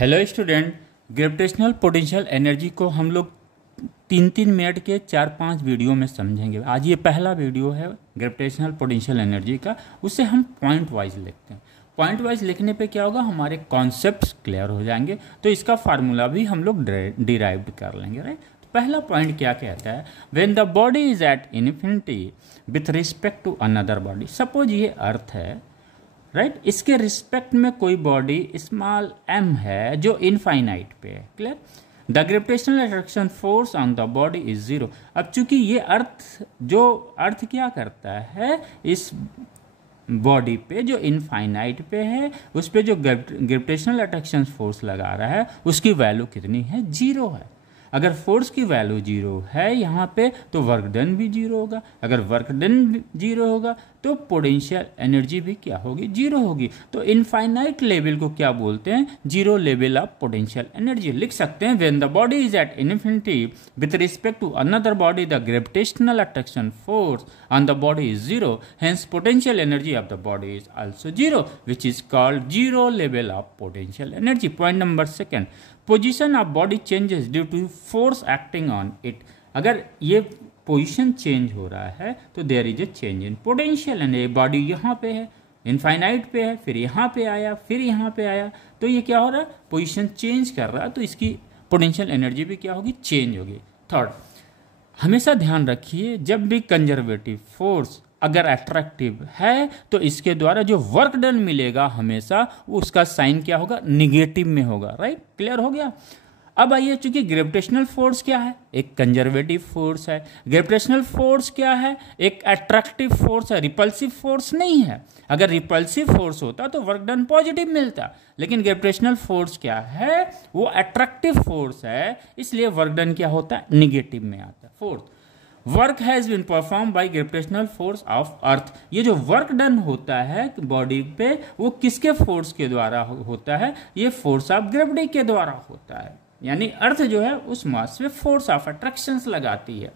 Hello student, gravitational potential energy को हम लोग 3-3 मिनट के 4-5 वीडियो में समझेंगे। आज ये पहला वीडियो है ग्रेविटेशनल पोटेंशियल एनर्जी का। उससे हम पॉइंट वाइज लिखते हैं। पॉइंट वाइज लिखने पे क्या होगा, हमारे कॉन्सेप्ट्स क्लियर हो जाएंगे, तो इसका फार्मूला भी हम लोग डिराइव्ड कर लेंगे। राइट, तो पहला पॉइंट क्या कहता है, when the body is at infinity with respect to another body. Suppose ये अर्थ है, राइट, इसके रिस्पेक्ट में कोई बॉडी स्मॉल m है जो इनफाइनाइट पे है। Clear, the gravitational attraction force on the body is zero. अब चूंकि ये अर्थ क्या करता है, इस बॉडी पे जो इनफाइनाइट पे है उस पे जो ग्रेविटेशनल अट्रैक्शन फोर्स लगा रहा है उसकी वैल्यू कितनी है, जीरो है। अगर फोर्स की वैल्यू जीरो है यहाँ पे तो वर्क डन भी जीरो होगा। अगर वर्क डन जीरो होगा तो पोटेंशियल एनर्जी भी क्या होगी, जीरो होगी। तो इनफाइनाइट लेवल को क्या बोलते हैं, zero level of potential energy. लिख सकते हैं when the body is at infinity with respect to another body the gravitational attraction force on the body is zero, hence potential energy of the body is also zero, which is called zero level of potential energy. Point number second, position of body changes due to force acting on it. अगर ये position change हो रहा है तो there is a change in potential energy. Body यहाँ पे है, infinite पे है, फिर यहाँ पे आया, फिर यहाँ पे आया, तो ये क्या हो रहा है, पोजीशन चेंज कर रहा है, तो इसकी पोटेंशियल एनर्जी भी क्या होगी, चेंज होगी। थर्ड, हमेशा ध्यान रखिए जब भी कंजर्वेटिव फोर्स अगर अट्रैक्टिव है तो इसके द्वारा जो वर्क डन मिलेगा हमेशा उसका साइन क्या होगा, निगेटिव में होगा। राइट, क्लियर हो गया। अब आइए, चूंकि ग्रेविटेशनल फोर्स क्या है, एक कंजर्वेटिव फोर्स है। ग्रेविटेशनल फोर्स क्या है, एक अट्रैक्टिव फोर्स है, रिपल्सिव फोर्स नहीं है। अगर रिपल्सिव फोर्स होता तो वर्क डन पॉजिटिव मिलता, लेकिन ग्रेविटेशनल फोर्स क्या है, वो अट्रैक्टिव फोर्स है, इसलिए वर्क डन क्या होता है, निगेटिव में आता है। Fourth, work has been perform by gravitational force of earth. ये जो वर्क डन होता है बॉडी पे वो किसके फोर्स के द्वारा होता है, ये फोर्स ऑफ ग्रेविटी के द्वारा होता है। यानी अर्थ जो है उस मास पे फोर्स ऑफ अट्रैक्शंस लगाती है।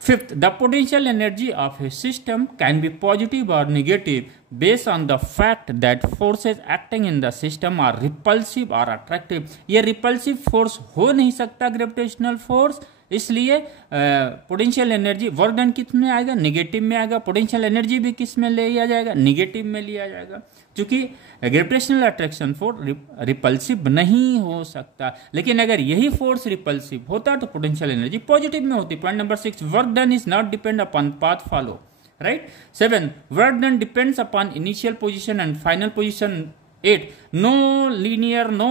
Fifth, the potential energy of a system can be positive और negative based on the fact that forces acting in the system are repulsive और अट्रैक्टिव। ये रिपल्सिव फोर्स हो नहीं सकता ग्रेविटेशनल फोर्स, इसलिए potential energy work done किस में आएगा, निगेटिव में आएगा। पोटेंशियल एनर्जी भी किस में लिया जाएगा, निगेटिव में लिया जाएगा, क्योंकि ग्रेविटेशनल अट्रैक्शन फोर्स रिपल्सिव नहीं हो सकता। लेकिन अगर यही फोर्स रिपल्सिव होता तो पोटेंशियल एनर्जी पॉजिटिव में होती। Point number 6, work done is not depend upon path follow. Right. 7, work done depends upon initial position and final position. 8, no linear, no